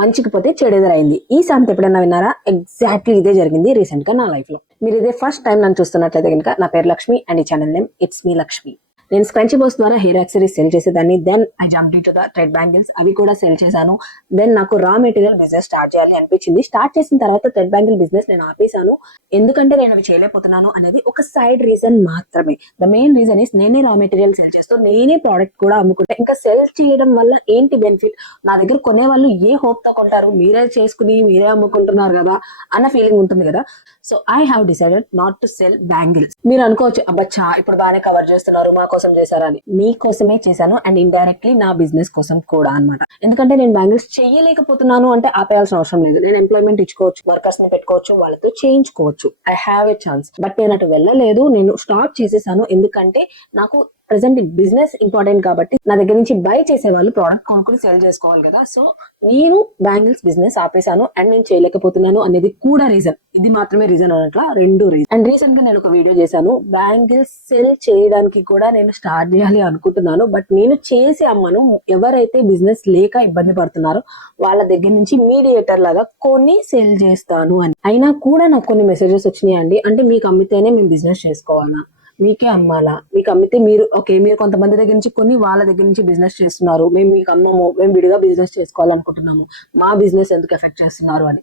మంచికి పోతే చెడు ఎదురైంది. ఈ సామెత ఎప్పుడైనా విన్నారా? ఎగ్జాక్ట్లీ ఇదే జరిగింది రీసెంట్ గా నా లైఫ్ లో. మీరు ఇదే ఫస్ట్ టైం నన్ను చూస్తున్నట్లయితే కనుక నా పేరు లక్ష్మి అండ్ ఈ ఛానల్ నేమ్ ఇట్స్ మీ లక్ష్మి. నేను స్క్రంచీ బాక్స్ ద్వారా హెయిర్ యాక్సరీస్ సెల్ చేసేదాన్ని. Then I jumped into the thread bangles, అవి కూడా సెల్ చేశాను. దెన్ నాకు రా మెటీరియల్ బిజినెస్ స్టార్ట్ చేయాలి అనిపించింది. స్టార్ట్ చేసిన తర్వాత థ్రెడ్ బ్యాంగిల్ బిజినెస్ నేను ఆపేశాను. ఎందుకంటే నేను అవి చేయలేకపోతున్నాను అనేది ఒక సైడ్ రీజన్ మాత్రమే. ద మెయిన్ రీజన్ ఇస్ నేనే రా మెటీరియల్ సెల్ చేస్తూ నేనే ప్రోడక్ట్ కూడా అమ్ముకుంటా. ఇంకా సెల్ చేయడం వల్ల ఏంటి బెనిఫిట్? నా దగ్గర కొనే వాళ్ళు ఏ హోప్ తో కొంటారు? మీరే చేసుకుని మీరే అమ్ముకుంటున్నారు కదా అన్న ఫీలింగ్ ఉంటుంది కదా. So I have decided not to cell bangles. మీరు అనుకోవచ్చు, అబ్బచ్చా ఇప్పుడు బాగానే కవర్ చేస్తున్నారు, మా కోసం చేశారా అని. మీకోసమే చేశాను అండ్ ఇండైరెక్ట్లీ నా బిజినెస్ కోసం కూడా అన్నమాట. ఎందుకంటే నేను బ్యాంగిల్స్ చేయలేకపోతున్నాను అంటే ఆపేయాల్సిన అవసరం లేదు. నేను ఎంప్లాయ్మెంట్ ఇచ్చుకోవచ్చు, వర్కర్స్ ని పెట్టుకోవచ్చు, వాళ్ళతో చేయించుకోవచ్చు. I have a chance. But నేను అటు వెళ్ళలేదు, నేను స్టాప్ చేసేసాను. ఎందుకంటే నాకు ప్రెసెంట్ బిజినెస్ ఇంపార్టెంట్ కాబట్టి నా దగ్గర నుంచి బై చేసే వాళ్ళు ప్రోడక్ట్ కొనుక్కుని సెల్ చేసుకోవాలి కదా. సో నేను బ్యాంగిల్స్ బిజినెస్ ఆపేశాను అండ్ నేను చేయలేకపోతున్నాను అనేది కూడా రీజన్. ఇది మాత్రమే రీజన్ అన్నట్లా, రెండు రీజన్. అండ్ రీసెంట్ గా నేను ఒక వీడియో చేశాను, బ్యాంగిల్స్ సెల్ చేయడానికి కూడా నేను స్టార్ట్ చేయాలి అనుకుంటున్నాను. బట్ నేను చేసి అమ్మను. ఎవరైతే బిజినెస్ లేక ఇబ్బంది పడుతున్నారో వాళ్ళ దగ్గర నుంచి మీడియేటర్ లాగా కొన్ని సెల్ చేస్తాను అని. అయినా కూడా నాకు కొన్ని మెసేజెస్ వచ్చినాయి అండి. అంటే మీకు అమ్మితేనే మేము బిజినెస్ చేసుకోవాలా, మీకే అమ్మాలా, మీకు అమ్మితే మీరు మీరు కొంతమంది దగ్గర నుంచి కొన్ని వాళ్ళ దగ్గర నుంచి బిజినెస్ చేస్తున్నారు, మేము మీకు అమ్మము, మేము విడిగా బిజినెస్ చేసుకోవాలనుకుంటున్నాము, మా బిజినెస్ ఎందుకు ఎఫెక్ట్ చేస్తున్నారు అని.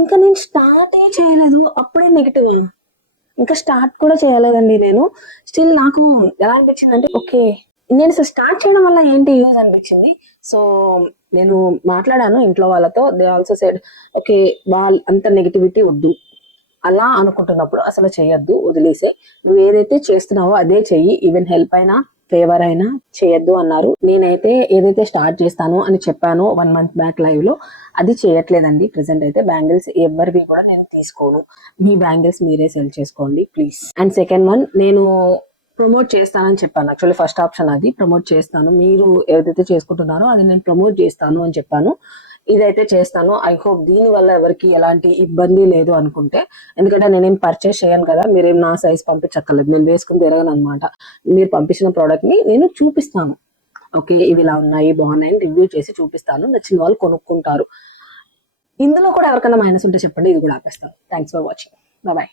ఇంకా నేను స్టార్టే చేయలేదు, అప్పుడే నెగిటివ్. ఇంకా స్టార్ట్ కూడా చేయలేదండి నేను. స్టిల్ నాకు ఎలా అనిపించింది అంటే నేను స్టార్ట్ చేయడం వల్ల ఏంటి యూజ్ అనిపించింది. సో నేను మాట్లాడాను ఇంట్లో వాళ్ళతో. దే ఆల్సో సెడ్ వాళ్ళ అంత నెగిటివిటీ వద్దు, అలా అనుకుంటున్నప్పుడు అసలు చేయొద్దు, వదిలేసే. నువ్వు ఏదైతే చేస్తున్నావో అదే చెయ్యి, ఈవెన్ హెల్ప్ అయినా ఫేవర్ అయినా చేయొద్దు అన్నారు. నేనైతే ఏదైతే స్టార్ట్ చేస్తానో అని చెప్పానో 1 month బ్యాక్ లైవ్ లో, అది చేయట్లేదండి. ప్రెసెంట్ అయితే బ్యాంగిల్స్ ఎవరివి కూడా నేను తీసుకోను. మీ బ్యాంగిల్స్ మీరే సెల్ చేసుకోండి ప్లీజ్. అండ్ సెకండ్ వన్, నేను ప్రమోట్ చేస్తానని చెప్పాను. యాక్చువల్లీ ఫస్ట్ ఆప్షన్ అది, ప్రమోట్ చేస్తాను. మీరు ఏదైతే చేసుకుంటున్నారో అది నేను ప్రమోట్ చేస్తాను అని చెప్పాను. ఇదైతే చేస్తాను. ఐ హోప్ దీని వల్ల ఎవరికి ఎలాంటి ఇబ్బంది లేదు అనుకుంటే. ఎందుకంటే నేనేం పర్చేస్ చేయను కదా, మీరేం నా సైజ్ పంపించక్కర్లేదు, నేను వేసుకుని తిరగను అనమాట. మీరు పంపించిన ప్రోడక్ట్ ని నేను చూపిస్తాను. ఇవి ఇలా ఉన్నాయి, బాగున్నాయి అని రివ్యూ చేసి చూపిస్తాను. నచ్చిన వాళ్ళు కొనుక్కుంటారు. ఇందులో కూడా ఎవరికైనా మైనస్ ఉంటే చెప్పండి, ఇది కూడా ఆపేస్తాను. Thanks for watching. బాయ్.